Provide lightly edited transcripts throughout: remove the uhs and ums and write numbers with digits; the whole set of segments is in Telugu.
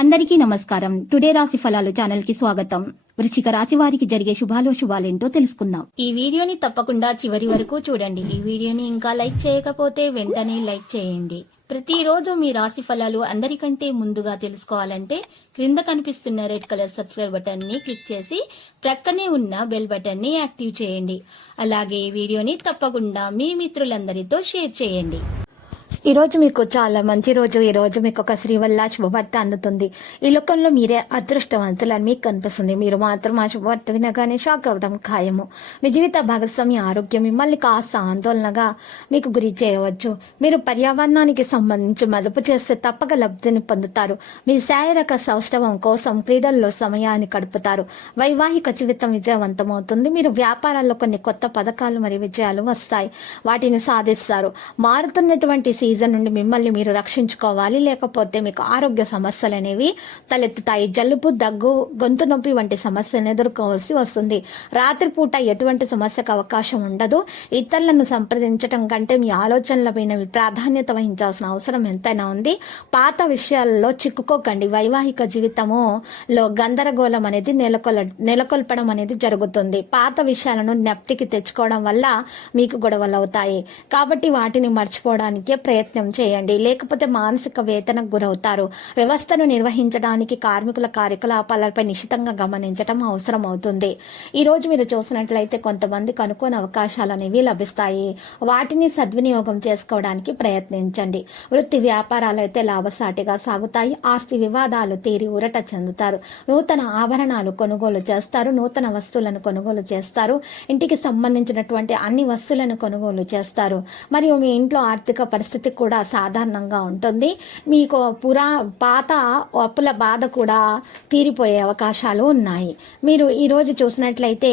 అందరికీ నమస్కారం. టుడే రాశి ఫలాలు ఛానల్ కి స్వాగతం. వృశ్చిక రాశి వారికి జరిగే శుభాలేంటో తెలుసుకుందాం. ఈ వీడియోని తప్పకుండా చివరి వరకు చూడండి. ఈ వీడియోని ఇంకా లైక్ చేయకపోతే వెంటనే లైక్ చేయండి. ప్రతిరోజు మీ రాశి ఫలాలు అందరికంటే ముందుగా తెలుసుకోవాలంటే క్రింద కనిపిస్తున్న రెడ్ కలర్ సబ్స్క్రైబ్ బటన్ ని క్లిక్ చేసి ప్రక్కనే ఉన్న బెల్ బటన్ ని యాక్టివ్ చేయండి. అలాగే ఈ వీడియోని తప్పకుండా మీ మిత్రులందరితో షేర్ చేయండి. ఈ రోజు మీకు చాలా మంచి రోజు. ఈ రోజు మీకు ఒక శ్రీవల్ల శుభవార్త అందుతుంది. ఈ లోకంలో మీరే అదృష్టవంతులని మీకు కనిపిస్తుంది. మీరు మాత్రం ఆ శుభవార్త వినగానే షాక్ అవ్వడం ఖాయము. మీ జీవిత భాగస్వామి ఆరోగ్యం మిమ్మల్ని కాస్త ఆందోళనగా మీకు గురి చేయవచ్చు. మీరు పర్యావరణానికి సంబంధించి మదుపు చేస్తే తప్పక లబ్ధిని పొందుతారు. మీ శారీరక సౌష్ఠవం కోసం క్రీడల్లో సమయాన్ని గడుపుతారు. వైవాహిక జీవితం విజయవంతమవుతుంది. మీరు వ్యాపారాల్లో కొన్ని కొత్త పథకాలు మరియు విజయాలు వస్తాయి. వాటిని సాధిస్తారు. మారుతున్నటువంటి సీజన్ నుండి మిమ్మల్ని మీరు రక్షించుకోవాలి, లేకపోతే మీకు ఆరోగ్య సమస్యలు అనేవి తలెత్తుతాయి. జలుబు, దగ్గు, గొంతు నొప్పి వంటి సమస్యలను ఎదుర్కోవాల్సి వస్తుంది. రాత్రిపూట ఎటువంటి సమస్యకు అవకాశం ఉండదు. ఇతరులను సంప్రదించడం కంటే మీ ఆలోచనలపైన ప్రాధాన్యత వహించాల్సిన అవసరం ఎంతైనా ఉంది. పాత విషయాల్లో చిక్కుకోకండి. వైవాహిక జీవితంలో గందరగోళం అనేది నెలకొల్పడం అనేది జరుగుతుంది. పాత విషయాలను జ్ఞప్తికి తెచ్చుకోవడం వల్ల మీకు గొడవలు అవుతాయి. కాబట్టి వాటిని మర్చిపోవడానికే ప్రయత్నం చేయండి, లేకపోతే మానసిక వేదనకు గురవుతారు. వ్యవస్థను నిర్వహించడానికి కార్మికుల కార్యకలాపాలపై నిశితంగా గమనించడం అవసరం అవుతుంది. ఈ రోజు మీరు చూసినట్లయితే కొంతమందికి అనుకోని అవకాశాలు అనేవి లభిస్తాయి. వాటిని సద్వినియోగం చేసుకోవడానికి ప్రయత్నించండి. వృత్తి వ్యాపారాలు అయితే లాభసాటిగా సాగుతాయి. ఆస్తి వివాదాలు తీరి ఊరట చెందుతారు. నూతన ఆభరణాలు కొనుగోలు చేస్తారు. నూతన వస్తువులను కొనుగోలు చేస్తారు. ఇంటికి సంబంధించినటువంటి అన్ని వస్తువులను కొనుగోలు చేస్తారు. మరియు మీ ఇంట్లో ఆర్థిక పరిస్థితి కూడా సాధారణంగా ఉంటుంది. మీకు పాత అప్పుల బాధ కూడా తీరిపోయే అవకాశాలు ఉన్నాయి. మీరు ఈ రోజు చూసినట్లయితే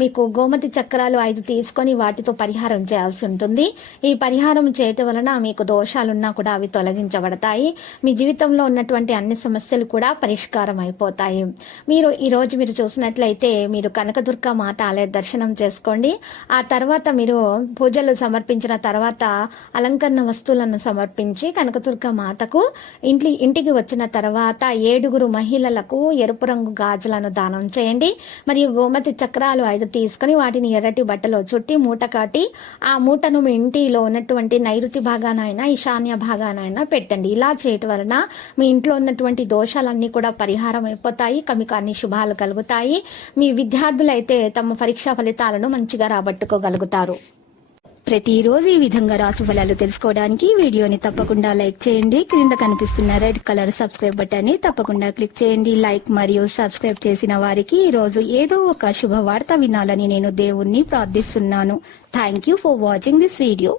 మీకు గోమతి చక్రాలు 5 తీసుకొని వాటితో పరిహారం చేయాల్సి ఉంటుంది. ఈ పరిహారం చేయటం వలన మీకు దోషాలున్నా కూడా అవి తొలగించబడతాయి. మీ జీవితంలో ఉన్నటువంటి అన్ని సమస్యలు కూడా పరిష్కారం అయిపోతాయి. ఈ రోజు మీరు చూసినట్లయితే మీరు కనకదుర్గ మాత ఆలయ దర్శనం చేసుకోండి. ఆ తర్వాత మీరు పూజలు సమర్పించిన తర్వాత అలంకరణ వస్తువులను సమర్పించి కనకదుర్గ మాతకు ఇంటికి వచ్చిన తర్వాత 7 మహిళలకు ఎరుపు రంగు గాజులను దానం చేయండి. మరియు గోమతి చక్రాలు 5 తీసుకుని వాటిని ఎర్రటి బట్టలో చుట్టి మూట కట్టి ఆ మూటను మీ ఇంటిలో ఉన్నటువంటి నైరుతి భాగానైనా ఈశాన్య భాగానైనా పెట్టండి. ఇలా చేయటం వలన మీ ఇంట్లో ఉన్నటువంటి దోషాలన్నీ కూడా పరిహారం అయిపోతాయి. మీకు అన్ని శుభాలు కలుగుతాయి. మీ విద్యార్థులైతే తమ పరీక్షా ఫలితాలను మంచిగా రాబట్టుకోగలుగుతారు. ప్రతిరోజు ఈ విధంగా రాశి ఫలాలు తెలుసుకోవడానికి వీడియోని తప్పకుండా లైక్ చేయండి. క్రింద కనిపిస్తున్న రెడ్ కలర్ సబ్స్క్రైబ్ బటన్ ని తప్పకుండా క్లిక్ చేయండి. లైక్ మరియు సబ్స్క్రైబ్ చేసిన వారికి ఈ రోజు ఏదో ఒక శుభవార్త వినాలని నేను దేవుణ్ణి ప్రార్థిస్తున్నాను. Thank you for watching this video.